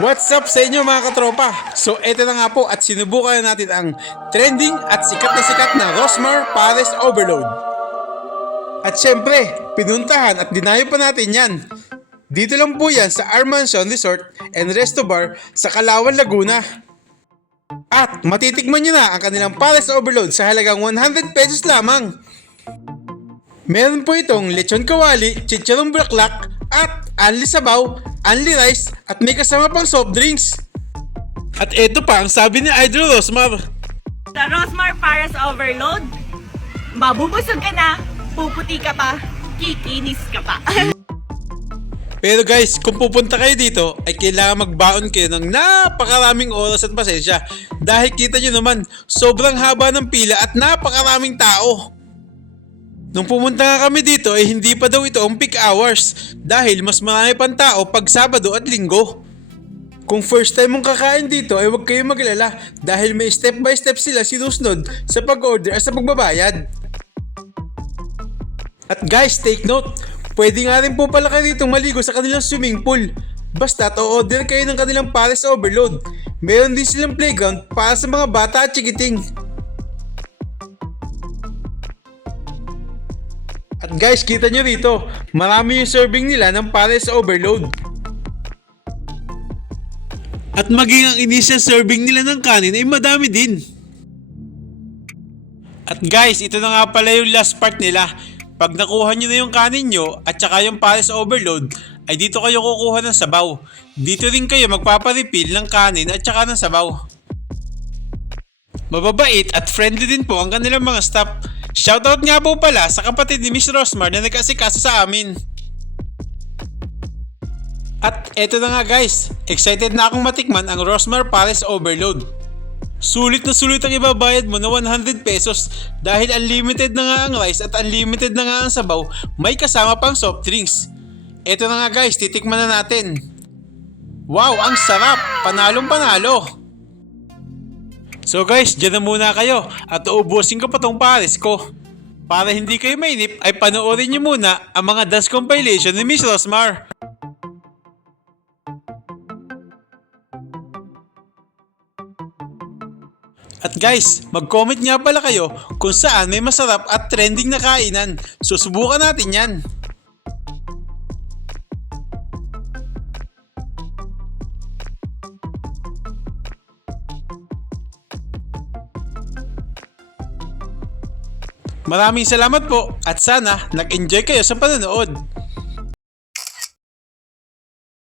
What's up sa inyo mga katropa? So eto na nga po at sinubukan na natin ang trending at sikat na sikat na Rosmar Pares Overload. At syempre, pinuntahan at dinayo pa natin yan. Dito lang po yan sa Our Mansion Resort and Resto Bar sa Kalawan, Laguna. At matitikman nyo na ang kanilang Pares Overload sa halagang 100 pesos lamang. Meron po itong lechon kawali, chicharong bulaklak, at anli sabaw, anli rice, at may kasama pang soft drinks. At eto pa ang sabi ni Idol Rosmar. Sa Rosmar Paras Overload, mabubusog ka na, puputi ka pa, kikinis ka pa. Pero guys, kung pupunta kayo dito, ay kailangan magbaon kayo ng napakaraming oras at pasensya. Dahil kita nyo naman, sobrang haba ng pila at napakaraming tao. Nung pumunta nga kami dito ay hindi pa daw ito ang peak hours dahil mas marami pang tao pag Sabado at Linggo. Kung first time mong kakain dito ay huwag kayong maglala dahil may step by step sila sinusunod sa pag-order at sa pagbabayad. At guys, take note, pwede nga rin po pala kayo dito maligo sa kanilang swimming pool. Basta order kayo ng kanilang Paris Overload. Meron din silang playground para sa mga bata at chikiting. At guys, kita nyo rito, marami yung serving nila ng Paris Overload. At maging ang initial serving nila ng kanin ay madami din. At guys, ito na nga pala yung last part nila. Pag nakuha nyo na yung kanin nyo at saka yung Paris Overload, ay dito kayo kukuha ng sabaw. Dito rin kayo magpaparefill ng kanin at saka ng sabaw. Mababait at friendly din po ang kanilang mga staff. Shoutout nga po pala sa kapatid ni Miss Rosmar na nag-asikaso sa amin. At eto na nga guys, excited na akong matikman ang Rosmar Paris Overload. Sulit na sulit ang ibabayad mo na 100 pesos dahil unlimited na nga ang rice at unlimited na nga ang sabaw, may kasama pang soft drinks. Eto na nga guys, titikman na natin. Wow, ang sarap! Panalong panalo! So guys, dyan na muna kayo at uubusin ko pa tong pares ko. Para hindi kayo mainip ay panoorin nyo muna ang mga dance compilation ni Miss Rosmar. At guys, mag-comment nga pala kayo kung saan may masarap at trending na kainan. Susubukan natin yan. Maraming salamat po at sana nag-enjoy kayo sa panonood.